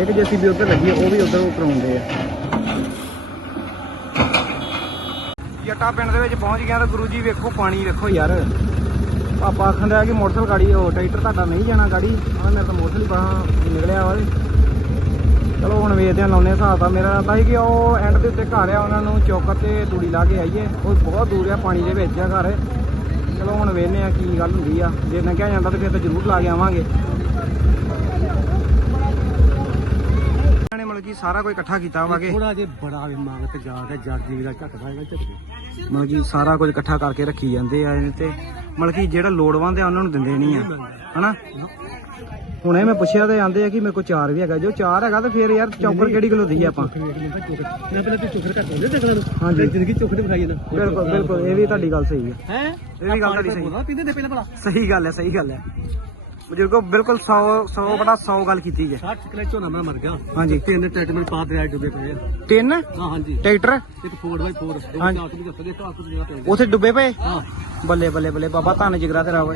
ਇੱਕ ਜੈਸੀ ਵੀ ਉੱਧਰ ਲੱਗੀ ਆ, ਉਹ ਵੀ ਉੱਧਰ ਕਰਾਉਂਦੇ ਆ। ਜੱਟਾ ਪਿੰਡ ਦੇ ਵਿੱਚ ਪਹੁੰਚ ਗਿਆ ਤਾਂ ਗੁਰੂ ਜੀ ਵੇਖੋ ਪਾਣੀ ਵੇਖੋ ਯਾਰ। ਪਾਪਾ ਆਖਣ ਡਿਆ ਕਿ ਮੋਟਰਸਾਈਕਲ ਗਾੜੀ ਉਹ ਟਰੈਕਟਰ ਤੁਹਾਡਾ ਨਹੀਂ ਜਾਣਾ ਗਾੜੀ। ਆ ਮੇਰਾ ਤਾਂ ਮੋਟਰਸਾਈਕਲ ਹੀ ਬਾਹਰ ਨਿਕਲਿਆ ਵਾ ਚਲੋ ਹੁਣ ਵੇਖਦੇ ਆ ਲਾਉਨੇ ਹਿਸਾਬ ਆ ਮੇਰਾ ਤਾਂ ਸੀ ਕਿ ਉਹ ਐਂਡ ਦੇ ਉੱਤੇ ਘਰ ਆ ਉਹਨਾਂ ਨੂੰ ਚੌਕਰ ਤੇ ਤੂੜੀ ਲਾ ਕੇ ਆਈਏ। ਉਹ ਬਹੁਤ ਦੂਰ ਆ ਪਾਣੀ ਦੇ ਵਿੱਚ ਆ ਘਰ। ਚਲੋ ਹੁਣ ਵੇਖਨੇ ਆ ਕੀ ਗੱਲ ਹੁੰਦੀ ਆ। ਜੇ ਲੰਘਿਆ ਜਾਂਦਾ ਤਾਂ ਫਿਰ ਤਾਂ ਜ਼ਰੂਰ ਲਾ ਕੇ ਆਵਾਂਗੇ ਇਹਨਾਂ ਨੇ ਮਤਲਬ ਕਿ ਸਾਰਾ ਕੁਝ ਇਕੱਠਾ ਕੀਤਾ ਵਾ ਕਿ ਥੋੜਾ ਜਿਹਾ ਬੜਾ ਵੀ ਮੰਗ ਤੇ ਜਾ ਕੇ ਜੱਟ ਜੀ ਦਾ ਝਟਕਾ ਹੈਗਾ ਝਟਕੇ ਮਤਲਬ ਕਿ ਸਾਰਾ ਕੁਝ ਇਕੱਠਾ ਕਰਕੇ ਰੱਖੀ ਜਾਂਦੇ ਆ ਇਹਨੇ ਤੇ। ਮਤਲਬ ਕਿ ਜਿਹੜਾ ਲੋੜਵੰਦ ਆ ਉਹਨਾਂ ਨੂੰ ਦਿੰਦੇ ਨਹੀਂ ਆ। ਹਨਾ? ਹੁਣੇ ਮੈਂ ਪੁੱਛਿਆ ਤੇ ਆਂਦੇ ਆ ਕਿ ਮੇਰੇ ਕੋਲ ਚਾਰ ਵੀ ਹੈਗਾ। ਜੋ ਚਾਰ ਹੈਗਾ ਤੇ ਫਿਰ ਯਾਰ ਚੌਕਰ ਕਿਹੜੀ ਕਿਲੋ ਦਈਏ ਆਪਾਂ? ਮੈਂ ਪਹਿਲਾਂ ਤੇ ਚੋਖਰ ਘੱਟ ਹੁੰਦੇ ਤਕਲਾਂ ਨੂੰ। ਹਾਂਜੀ। ਜ਼ਿੰਦਗੀ ਚੋਖਰ ਵਿਖਾਈ ਨਾ ਬਿਲਕੁਲ ਬਿਲਕੁਲ। ਇਹ ਵੀ ਤੁਹਾਡੀ ਗੱਲ ਸਹੀ ਹੈ ਹੈ? ਇਹ ਵੀ ਗੱਲ ਤੁਹਾਡੀ ਸਹੀ ਹੈ ਪੀਂਦੇ ਨੇ ਪਹਿਲਾਂ ਭਲਾ। ਸਹੀ ਗੱਲ ਹੈ ਸਹੀ ਗੱਲ ਹੈ। ਬਜ਼ੁਰਗੋ ਬਿਲਕੁਲ 100 100 ਬੜਾ 100 ਗੱਲ ਕੀਤੀ ਜੇ। 60 ਕਿਲੇ ਝੋਨਾ ਮੈਂ ਮਰ ਗਿਆ। ਹਾਂਜੀ। ਤਿੰਨ ਟ੍ਰੀਟਮੈਂਟ ਪਾ ਆਏ ਡੁੱਬੇ ਪਏ ਆ। ਤਿੰਨ? ਹਾਂ ਹਾਂਜੀ। ਟਰੈਕਟਰ? ਇੱਕ 4x4 ਦੋ ਹਾਂਜੀ। ਚਾਰ ਤੋਂ ਦੱਸਦੇ ਤਾਂ ਜਗ੍ਹਾ ਤੇ ਉਥੇ ਡੁੱਬੇ ਪਏ? ਹਾਂ। ਬੱਲੇ ਬੱਲੇ ਬੱਲੇ ਬਾਬਾ ਧੰਨ ਜਿਗਰਾ ਤੇਰਾ ਆਹੋ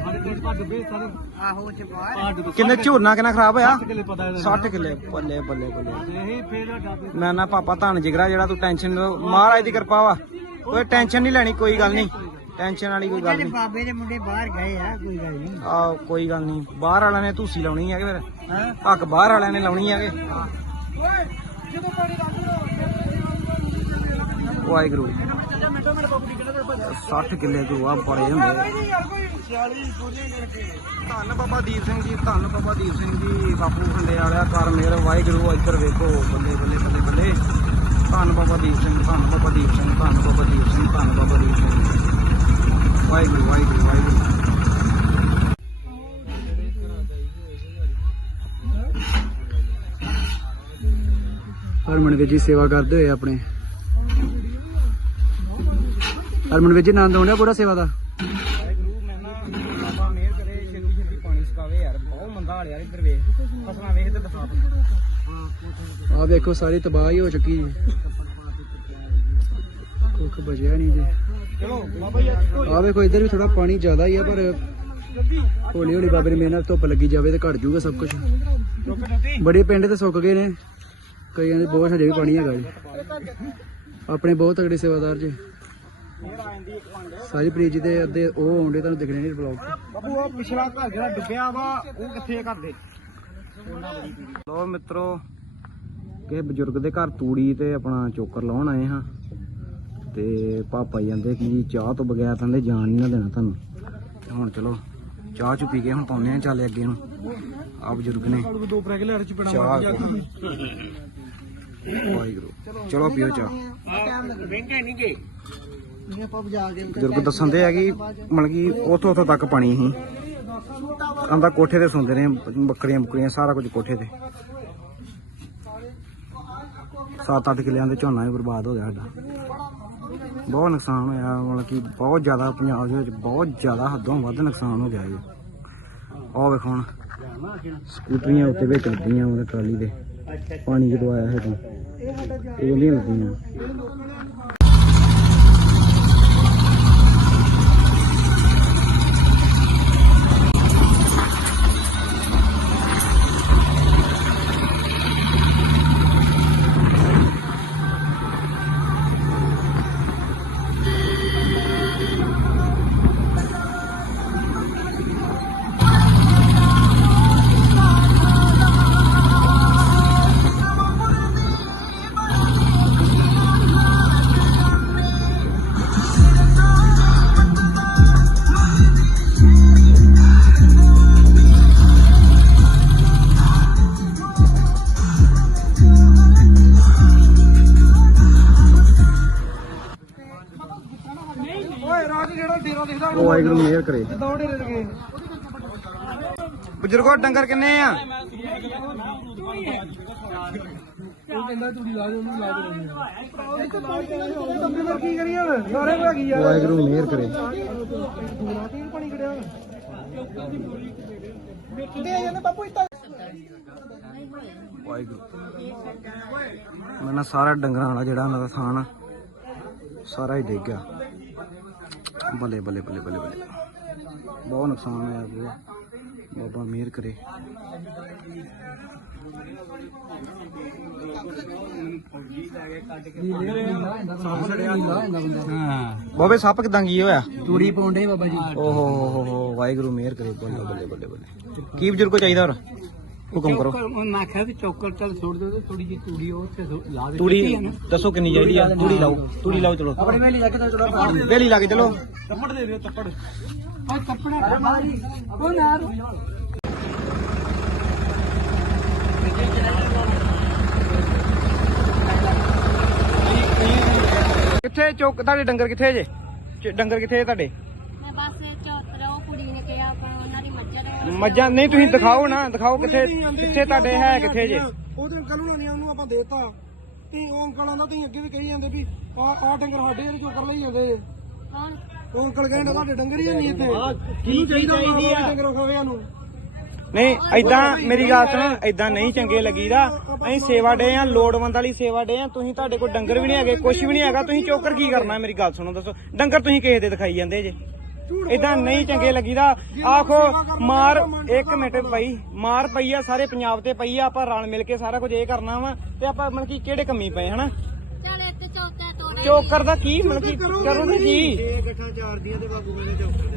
ਡੁੱਬੇ। ਕਿੰਨੇ ਝੋਨਾ ਕਿੰਨਾ ਖਰਾਬ ਹੋਇਆ? ਕਿਲੇ ਪਤਾ ਹੈ 60 ਕਿੱਲੇ ਬੱਲੇ ਬੱਲੇ ਬੱਲੇ। ਮੈਂ ਨਾ ਪਾਪਾ ਧੰਨ ਜਿਗਰਾ ਜਿਹੜਾ ਤੂੰ ਟੈਨਸ਼ਨ ਮਹਾਰਾਜ ਦੀ ਕਿਰਪਾ ਵਾ। ਕੋਈ ਟੈਨਸ਼ਨ ਨਹੀਂ ਲੈਣੀ ਕੋਈ ਗੱਲ ਨਹੀਂ। ਟੈਨਸ਼ਨ ਵਾਲੀ ਕੋਈ ਗੱਲ ਨਹੀਂ। ਬਾਬੇ ਦੇ ਮੁੰਡੇ ਬਾਹਰ ਗਏ ਆ ਕੋਈ ਗੱਲ ਨਹੀਂ। ਆ ਕੋਈ ਗੱਲ ਨਹੀਂ। ਬਾਹਰ ਵਾਲਿਆਂ ਨੇ ਧੂਸੀ ਲਾਉਣੀ ਹੈ ਕਿ ਫਿਰ? ਹੱਕ ਬਾਹਰ ਵਾਲਿਆਂ ਨੇ ਲਾਉਣੀ ਹੈ ਕਿ? ਵਾਹਿਗੁਰੂ। 60 ਕਿੱਲੇ ਗੁਰੂਆ ਬੜੇ ਹੁੰਦੇ ਧੰਨ ਬਾਬਾ ਦੀਪ ਸਿੰਘ ਜੀ ਧੰਨ ਬਾਬਾ ਦੀਪ ਸਿੰਘ ਜੀ ਬਾਪੂ ਖੰਡੇ ਵਾਲਿਆ ਕਰ ਮੇਰ। ਵਾਹਿਗੁਰੂ ਇੱਧਰ ਵੇਖੋ ਬੱਲੇ ਬੱਲੇ ਬੱਲੇ ਬੱਲੇ। ਧੰਨ ਬਾਬਾ ਦੀਪ ਸਿੰਘ ਧੰਨ ਬਾਬਾ ਦੀਪ ਸਿੰਘ ਧੰਨ ਬਾਬਾ ਦੀਪ ਸਿੰਘ ਧੰਨ ਬਾਬਾ ਦੀਪ ਸਿੰਘ। ਵਾਹਿਗੁਰੂ ਵਾਹਿਗੁਰੂ ਵਾਹਿਗੁਰੂ। ਹਰਮਨ ਵੀਰ ਜੀ ਸੇਵਾ ਕਰਦੇ ਹੋਏ ਆਪਣੇ। ਹਰਮਨ ਵੀਰ ਜੀ ਆਨੰਦ ਆਉਂਦਾ ਪੂਰਾ ਸੇਵਾ ਦਾ? ਵਾਹਿਗੁਰੂ ਮੈਂ ਨਾ ਬਾਬਾ ਮਿਹਰ ਕਰੇ ਛੇਤੀ ਛੇਤੀ ਪਾਣੀ ਸਕਾਵੇ ਯਾਰ ਬਹੁਤ ਮੰਦਾ ਹਾਲ ਯਾਰ ਇੱਧਰ ਵੇਖ। ਫਸਲਾਂ ਵੇਖ ਤੇ ਦਿਖਾ ਆ ਵੇਖੋ ਸਾਰੀ ਤਬਾਹੀ ਹੋ ਚੁੱਕੀ ਜੀ। ਕੁੱਖ ਬਚਿਆ ਨਹੀਂ ਜੀ। ਆ ਵੇਖੋ ਇੱਧਰ ਵੀ ਥੋੜਾ ਪਾਣੀ ਜ਼ਿਆਦਾ ਹੀ ਆ ਪਰ ਹੌਲੀ ਹੌਲੀ ਬਾਬੇ ਨੇ ਮਿਹਨਤ ਧੁੱਪ ਲੱਗੀ ਜਾਵੇ ਤੇ ਘਟ ਜੂਗਾ ਸਭ ਕੁਝ ਬੜੇ ਪਿੰਡ ਤੇ ਸੁੱਕ ਗਏ ਨੇ। ਕਈਆਂ ਦੇ ਬਹੁਤ ਹਜੇ ਵੀ ਪਾਣੀ ਹੈਗਾ ਜੀ। ਆਪਣੇ ਬਹੁਤ ਤਗੜੇ ਸੇਵਾਦਾਰ ਜੀ। ਸਾਰੀ ਪ੍ਰੀਤ ਜੀ ਦੇ ਅੱਧੇ ਉਹ ਆਉਂਦੇ ਤੁਹਾਨੂੰ ਦਿਖਣੇ ਨਹੀਂ ਬਲੌਗ ਬਾਬੂ ਉਹ ਪਿਛਲਾ ਘਰ ਜਿਹੜਾ ਡੁੱਬਿਆ ਵਾ ਉਹ ਕਿੱਥੇ ਘਰ ਦੇ? ਲੋ ਮਿੱਤਰੋ ਕਿ ਬਜ਼ੁਰਗ ਦੇ ਘਰ ਤੂੜੀ ਤੇ ਆਪਣਾ ਚੋਕਰ ਲਾਉਣ ਆਏ ਹਾਂ। ਤੇ ਪਾਪਾ ਜੀ ਕਹਿੰਦੇ ਕਿ ਚਾਹ ਤੋਂ ਬਗੈਰ ਕਹਿੰਦੇ ਜਾਣ ਨਹੀਂ ਨਾ ਦੇਣਾ ਤੁਹਾਨੂੰ। ਤੇ ਹੁਣ ਚਲੋ, ਚਾਹ ਚੁ ਪੀ ਕੇ ਹੁਣ ਪਾਉਂਦੇ ਆ ਚੱਲ ਅੱਗੇ ਨੂੰ। ਆ ਬਜ਼ੁਰਗ ਨੇ। ਦੋ ਪ੍ਰੈਗ ਲੈੜ ਚ ਪੈਣਾ ਚਾਹ। ਵਾਹਿਗੁਰੂ। ਚਲੋ ਪੀਓ ਚਾਹ। ਵਹਿੰਗੇ ਨਹੀਂ ਗਏ ਬਜ਼ੁਰਗ ਦੱਸਣ ਆ ਕਿ ਮਤਲਬ ਕਿ ਉਥੋਂ ਉੱਥੋਂ ਤੱਕ ਪਾਣੀ ਸੀ ਆਂਦਾ ਕੋਠੇ ਤੇ ਸੌਂਦੇ ਨੇ ਬੱਕਰੀਆਂ ਬੁੱਕਰੀਆਂ ਸਾਰਾ ਕੁਝ ਕੋਠੇ ਤੇ। 7-8 ਕਿੱਲਿਆਂ ਦੇ ਝੋਨਾ ਵੀ ਬਰਬਾਦ ਹੋ ਗਿਆ ਸਾਡਾ। ਬਹੁਤ ਨੁਕਸਾਨ ਹੋਇਆ, ਮਤਲਬ ਕਿ ਬਹੁਤ ਜ਼ਿਆਦਾ ਪੰਜਾਬ ਦੇ ਵਿੱਚ ਬਹੁਤ ਜ਼ਿਆਦਾ ਹੱਦੋਂ ਵੱਧ ਨੁਕਸਾਨ ਹੋ ਗਿਆ ਜੀ। ਆਹ ਵੇਖੋ ਹੁਣ, ਸਕੂਟਰੀਆਂ ਉੱਤੇ ਵਿੱਚ ਲੱਗੀਆਂ ਉਹਦੇ ਟਰਾਲੀ ਦੇ ਪਾਣੀ ਜਦੋਂ ਆਇਆ ਹੈ ਇਹ ਉਹਦੀਆਂ ਲੱਗੀਆਂ। ਉਹ ਵਾਹਿਗੁਰੂ ਮਿਹਰ ਕਰੇ। ਬਜ਼ੁਰਗੋ ਡੰਗਰ ਕਿੰਨੇ ਆ? ਵਾਹਿਗੁਰੂ ਮਿਹਰ ਕਰੇ। ਵਾਹਿਗੁਰੂ। ਮੈਂ ਨਾ ਸਾਰਾ ਡੰਗਰਾਂ ਵਾਲਾ ਜਿਹੜਾ ਉਹਨਾਂ ਦਾ ਥਾਨ ਆ, ਸਾਰਾ ਹੀ ਡਿੱਗ ਗਿਆ। ਬੱਲੇ ਬੱਲੇ ਬੱਲੇ ਬੱਲੇ ਬੱਲੇ। ਬਹੁਤ ਨੁਕਸਾਨ ਹੋਇਆ ਬੂਆ ਬਾਬਾ ਮਿਹਰ ਕਰੇ। ਬਾਬੇ ਸੱਪ ਕਿਦਾਂ ਕੀ ਹੋਇਆ? ਤੂੜੀ ਪਾਉਂਦੇ ਬਾਬਾ ਜੀ। ਓਹੋ ਹੋ ਹੋ ਹੋ ਵਾਹਿਗੁਰੂ ਮਿਹਰ ਕਰੇ। ਬੱਲੇ ਬੱਲੇ ਬੱਲੇ ਬੱਲੇ। ਕੀ ਬਜ਼ੁਰਗ ਕੋ ਚਾਹੀਦਾ ਹੋਰ? ਹੁਕਮ ਕਰੋ। ਮੈਂ ਆਖਿਆ ਵੀ ਚੌਕਰ ਚੱਲ ਛੋੜ ਦਿਓ ਥੋੜੀ ਜਿਹੀ ਤੂੜੀ ਉਹ ਉੱਥੇ ਲਾ ਦੇ ਤੂੜੀ ਦੱਸੋ ਕਿੰਨੀ ਚਾਹੀਦੀ ਆ? ਤੂੜੀ ਲਾਓ ਤੂੜੀ ਲਾਓ ਚਲੋ। ਆਪਣੇ ਵੇਲੇ ਜਾ ਕੇ ਤਾਂ ਚਲੋ। ਵੇਲੀ ਲਾ ਕੇ ਚਲੋ। ਤੱਪੜ ਦੇ ਦਿਓ ਤੱਪੜ ਆ ਕੱਪੜਾ ਮਾਰੀ ਉਹ ਨਾਰ ਕਿੱਥੇ ਚੌਕ ਤੁਹਾਡੇ ਡੰਗਰ ਕਿੱਥੇ ਜੇ? ਚ- ਡੰਗਰ ਕਿੱਥੇ ਜੇ ਤੁਹਾਡੇ ਮੈਂ ਬਸ ਚੌਥਰਾ ਉਹ ਕੁੜੀ ਨੇ ਕਿਹਾ ਆਪਾਂ ਉਹਨਾਂ ਦੀ ਮੱਝਰ ਮੱਝਾਂ ਨਹੀਂ ਤੁਸੀਂ ਦਿਖਾਓ ਨਾ ਦਿਖਾਓ ਕਿੱਥੇ ਕਿੱਥੇ ਤੁਹਾਡੇ ਹੈ ਕਿੱਥੇ ਜੇ? ਉਹ ਦਿਨ ਕੱਲ ਨਹੀਂ ਉਹਨੂੰ ਆਪਾਂ ਦੇਤਾ। ਤੇ ਉਹ ਅੰਕਲ ਆਂਦਾ ਤੁਸੀਂ ਅੱਗੇ ਵੀ ਕਹੀ ਜਾਂਦੇ ਵੀ ਆ ਆ ਡੰਗਰ ਸਾਡੇ ਇਹਦੇ ਚੋਕਰ ਲਈ ਜਾਂਦੇ ਉਹ ਅੰਕਲ ਕਹਿੰਦਾ ਤੁਹਾਡੇ ਡੰਗਰ ਹੀ ਨਹੀਂ ਇੱਥੇ ਕੀ ਚਾਹੀਦੀ ਆ? ਡੰਗਰ ਖਾਵੇ ਨੂੰ ਨਹੀਂ ਐਦਾਂ ਮੇਰੀ ਗੱਲ ਸੁਣੋ ਐਦਾਂ ਨਹੀਂ ਚੰਗੇ ਲੱਗੀਦਾ। ਅਸੀਂ ਸੇਵਾ ਡੇ ਆ ਲੋੜਵੰਦ ਵਾਲੀ ਸੇਵਾ ਡੇ ਆ ਤੁਸੀਂ ਤੁਹਾਡੇ ਕੋਲ ਡੰਗਰ ਵੀ ਨਹੀਂ ਹੈਗੇ ਕੁਝ ਵੀ ਨਹੀਂ ਹੈਗਾ ਤੁਸੀਂ ਚੋਕਰ ਕੀ ਕਰਨਾ ਮੇਰੀ ਗੱਲ ਸੁਣੋ ਦੱਸੋ। ਡੰਗਰ ਤੁਸੀਂ ਕਿਸੇ ਦੇ ਦਿਖਾਈ ਜਾਂਦੇ ਜੇ। ਇਦਾਂ ਨਹੀਂ ਚੰਗੇ ਲੱਗੀਦਾ। ਆਖੋ ਮਾਰ ਇੱਕ ਮਿੰਟ ਪਈ ਮਾਰ ਪਈ ਆ ਸਾਰੇ ਪੰਜਾਬ ਤੇ ਪਈ ਆ ਆਪਾਂ ਰਲ ਮਿਲ ਕੇ ਸਾਰਾ ਕੁਝ ਇਹ ਕਰਨਾ ਵਾ ਤੇ ਆਪਾਂ ਮਤਲਬ ਕਿ ਕਿਹੜੇ ਕੰਮੀ ਪਏ ਹਨਾ? ਚੱਲ ਇੱਕ ਚੌਕਾ ਤੋੜੇ ਚੋਕਰ ਦਾ ਕੀ ਮਤਲਬ ਕਿ ਕਰੋਗੇ ਕੀ?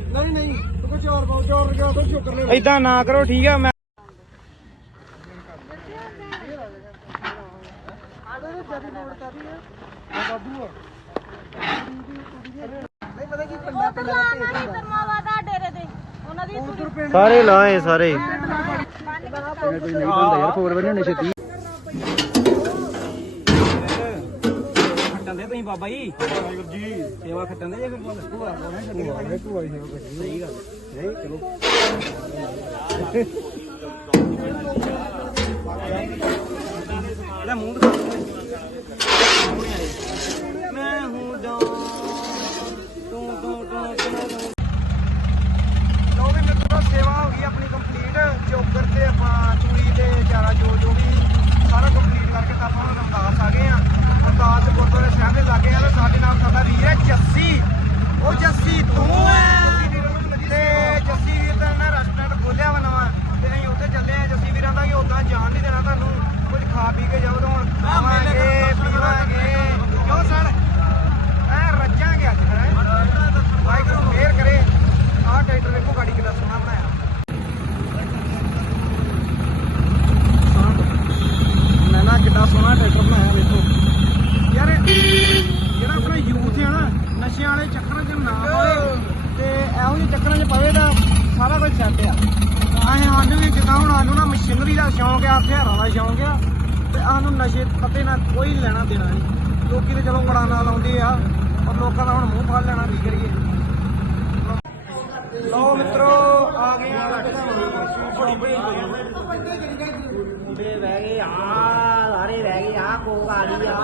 ਨਹੀਂ ਨਹੀਂ ਤੂੰ ਕੋਈ ਚਾਰ ਪਾਉ ਚਾਰ ਰੁਪਏ ਤੋਂ ਚੋਕਰ ਲੈ ਇਦਾਂ ਨਾ ਕਰੋ ਠੀਕ ਆ ਮੈਂ ਸਾਰੇ ਲਾਏ ਸਾਰੇ ਕੋਈ ਨਹੀਂ ਹੁੰਦਾ ਯਾਰ ਫੋਰ ਬੰਨੇ ਹੋਣੇ ਛੇਤੀ ਖੱਟਣ ਦੇ ਤੁਸੀਂ ਬਾਬਾ ਜੀ? ਵਾਹਿਗੁਰੂ ਜੀ ਸੇਵਾ ਖੱਟਣ ਦੇ ਜੇ ਫਿਰ ਭੂਆ ਭੂਆ ਸਹੀ ਗੱਲ। ਨਹੀਂ ਚਲੋ। ਇਹਦਾ ਮੂੰਹ ਦਿਖਾ ਮੈਂ ਹੂੰ ਤੂੰ ਲੋ ਵੀ ਮਿੱਤਰੋ, ਸੇਵਾ ਹੋ ਗਈ ਆਪਣੀ ਕੰਪਲੀਟ ਚੋਕਰ ਤੇ ਆਪਾਂ ਚੂੜੀ ਤੇ ਚਾਰਾ ਜੋ ਜੋ ਵੀ ਸਾਰਾ ਕੰਪਲੀਟ ਕਰਕੇ ਤਾਂ ਆਪਾਂ ਰਮਦਾਸ ਆ ਗਏ ਆ। ਰਮਦਾਸ ਗੁਰਦੁਆਰੇ ਸਾਹਿਬ ਦੇ ਲਾਗੇ ਆ ਤੇ ਸਾਡੇ ਨਾਲ ਸਾਡਾ ਵੀਰ ਹੈ ਜੱਸੀ। ਉਹ ਜੱਸੀ ਤੂੰ ਹੈ। ਤੇ ਜੱਸੀ ਵੀਰ ਦਾ ਨਾ ਰੈਸਟੋਰੈਂਟ ਖੋਲਿਆ ਵਾ ਨਵਾਂ ਤੇ ਅਸੀਂ ਉੱਥੇ ਚੱਲੇ ਆ ਜੱਸੀ ਵੀਰਾਂ ਦਾ ਕਿ ਉਦਾਂ ਜਾਣ ਨਹੀਂ ਦੇਣਾ ਤੁਹਾਨੂੰ ਕੁਝ ਖਾ ਪੀ ਕੇ ਜਾਓ ਤਾਂ ਹੁਣ ਖਾਵਾਂਗੇ ਪੀਵਾਂਗੇ ਕਿਉਂ ਸਰ ਐ ਰੱਜਾਂਗੇ ਅੱਜ ਹੈ ਵਾਹਿਗੁਰੂ ਮਿਹਰ ਕਰੇ ਆਹ ਟਰੈਕਟਰ ਵੇਖੋ ਗਾੜੀ ਕਿੰਨਾ ਸੋਹਣਾ ਬਣਾਇਆ ਮੈਂ ਨਾ ਕਿੱਡਾ ਸੋਹਣਾ ਟਰੈਕਟਰ ਬਣਾਇਆ ਵੇਖੋ ਯਾਰ ਜਿਹੜਾ ਆਪਣਾ ਯੂਥ ਹੈ ਨਾ ਨਸ਼ਿਆਂ ਵਾਲੇ ਚੱਕਰਾਂ 'ਚ ਨਾ ਪਵੇ ਤੇ ਇਹੋ ਜਿਹੇ ਚੱਕਰਾਂ 'ਚ ਪਵੇ ਤਾਂ ਸਾਰਾ ਕੁਝ ਸੈੱਟ ਆ ਆਏ ਸਾਨੂੰ ਵੀ ਜਿੱਦਾਂ ਹੁਣ ਸਾਨੂੰ ਨਾ ਮਸ਼ੀਨਰੀ ਦਾ ਸ਼ੌਂਕ ਆ ਹਥਿਆਰਾਂ ਦਾ ਸ਼ੌਂਕ ਆ ਤੇ ਸਾਨੂੰ ਨਸ਼ੇ ਪੱਤੇ ਨਾਲ ਕੋਈ ਲੈਣਾ ਦੇਣਾ ਨਹੀਂ ਲੋਕੀ ਤੇ ਚਲੋ ਮੜਾ ਨਾਲ ਆਉਂਦੇ ਆ ਪਰ ਲੋਕਾਂ ਦਾ ਹੁਣ ਮੂੰਹ ਫੜ ਲੈਣਾ ਕੀ ਕਰੀਏ ਲਓ ਮਿੱਤਰੋ ਆ ਗਏ ਆ ਮੁੰਡੇ ਰਹਿ ਗਏ ਆ ਸਾਰੇ ਰਹਿ ਗਏ ਆ ਕੋਕ ਆ ਗਈ ਆ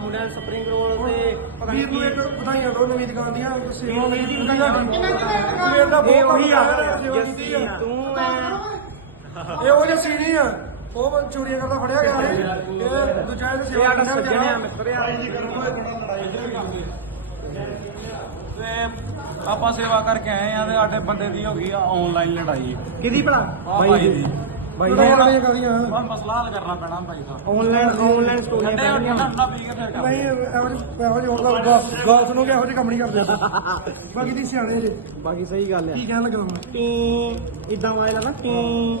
ਮੁੰਡੇ ਸਪਰਿੰਗ ਰੋਲ ਤੇ ਪਤਾ ਵੀਰ ਨੂੰ ਇੱਕ ਵਧਾਈਆਂ ਦੋ ਨਵੀਂ ਦੁਕਾਨ ਦੀਆਂ ਸੇਵਾ ਨਵੀਂ ਦੀ ਦੁਕਾਨ ਸਵੇਰ ਦਾ ਬਹੁਤ ਉਹੀ ਆ ਕੰਮ ਤੂੰ ਐ ਇਹ ਉਹ ਜਿਹਾ ਸੀ ਆ ਉਹ ਚੋਰੀਆਂ ਕਰਦਾ ਫੜਿਆ ਗਿਆ ਇਹ ਦੂਜਾ ਇਹ ਸੇਵਾ ਸਾਡਾ ਕਰਦਾ ਸੱਜਣ ਆ ਵਿਚਾਰਾ। ਮਿੱਤਰ ਆ ਤੇ ਆਪਾਂ ਸੇਵਾ ਕਰਕੇ ਆਏ ਆ ਤੇ ਸਾਡੇ ਬੰਦੇ ਦੀ ਹੋ ਗਈ ਆ ਆਨਲਾਈਨ ਲੜਾਈ। ਕਿਹਦੀ ਭਲਾ? ਬਾਈ ਦੀ। ਬਾਈ ਲੜਾਈਆਂ ਲੜਾਈਆਂ ਕਾਹਦੀਆਂ? ਹੁਣ ਮਸਲਾ ਹੱਲ ਕਰਨਾ ਪੈਣਾ ਭਾਈ ਸਾਹਿਬ ਆਨਲਾਈਨ ਆਨਲਾਈਨ ਸਟੋਰੀਆਂ ਠੰਡੇ ਹੋ ਠੰਡਾ ਠੰਡਾ ਪੀ ਕੇ ਫਿਰ ਕਰ ਨਹੀਂ ਇਹੋ ਜਿਹੇ ਇਹੋ ਜਿਹੇ ਹੋਰ ਗੱਲ ਗੱਲ ਸੁਣੋਗੇ ਇਹੋ ਜਿਹੇ ਕੰਮ ਨਹੀਂ ਕਰਦੇ ਬਾਕੀ ਦੀ ਸਿਆਣੇ ਜੇ। ਬਾਕੀ ਸਹੀ ਗੱਲ ਆ। ਕੀ ਕਹਿਣ ਲੱਗਾ ਮੈਂ? ਟੀ ਇਦਾਂ ਵਾਇਲਾ ਨਾ ਟੀ।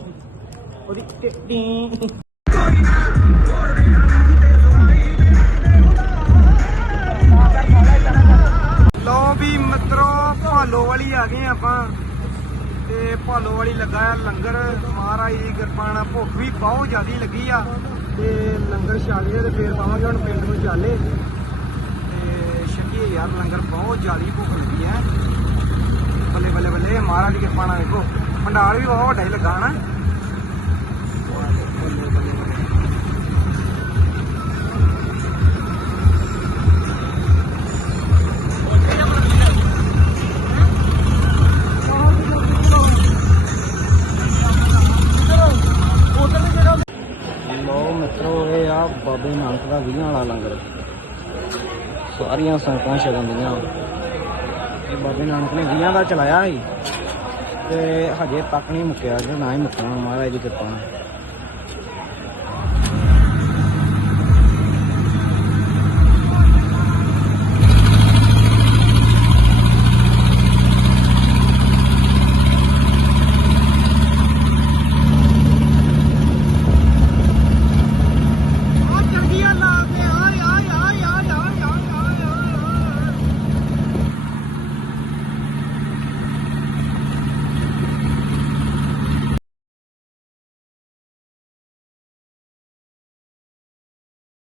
ਉਹਦੀ ਟੀ- ਭਾਲੋ ਵਾਲੀ ਆ ਗਏ ਆਪਾਂ। ਤੇ ਭਾਲੋ ਵਾਲੀ ਲੱਗਾ ਆ ਲੰਗਰ। ਮਹਾਰਾਜ ਦੀ ਕਿਰਪਾ ਨਾਲ ਭੁੱਖ ਵੀ ਬਹੁਤ ਜ਼ਿਆਦੀ ਲੱਗੀ ਆ। ਤੇ ਲੰਗਰ ਛਾਲੀਏ ਤੇ ਫੇਰ ਪਾਵਾਂਗੇ ਹੁਣ ਪਿੰਡ ਨੂੰ ਚਾਲੇ ਤੇ ਛਕੀਏ ਯਾਰ, ਲੰਗਰ ਬਹੁਤ ਜ਼ਿਆਦੀ ਭੁੱਖ ਲੱਗੀ ਆ। ਬੱਲੇ ਬੱਲੇ ਬੱਲੇ, ਮਹਾਰਾਜ ਦੀ ਕਿਰਪਾ ਨਾਲ ਵੇਖੋ। ਭੰਡਾਰ ਵੀ ਬਹੁਤ ਵੱਡਾ ਹੀ ਲੱਗਾ ਨਾ ਲੋ ਇਹ ਆ ਬਾਬੇ ਨਾਨਕ ਦਾ 20 ਵਾਲਾ ਲੰਗਰ। ਸਾਰੀਆਂ ਸੰਗਤਾਂ ਛਕਣ ਇਹ ਬਾਬੇ ਨਾਨਕ ਨੇ 20 ਦਾ ਚਲਾਇਆ ਸੀ। ਤੇ ਹਜੇ ਤੱਕ ਨਹੀਂ ਮੁੱਕਿਆ ਜੇ ਨਾ ਹੀ ਮੁੱਕਣਾ, ਮਹਾਰਾਜ ਦੀ ਕਿਰਪਾ ਨਾਲ।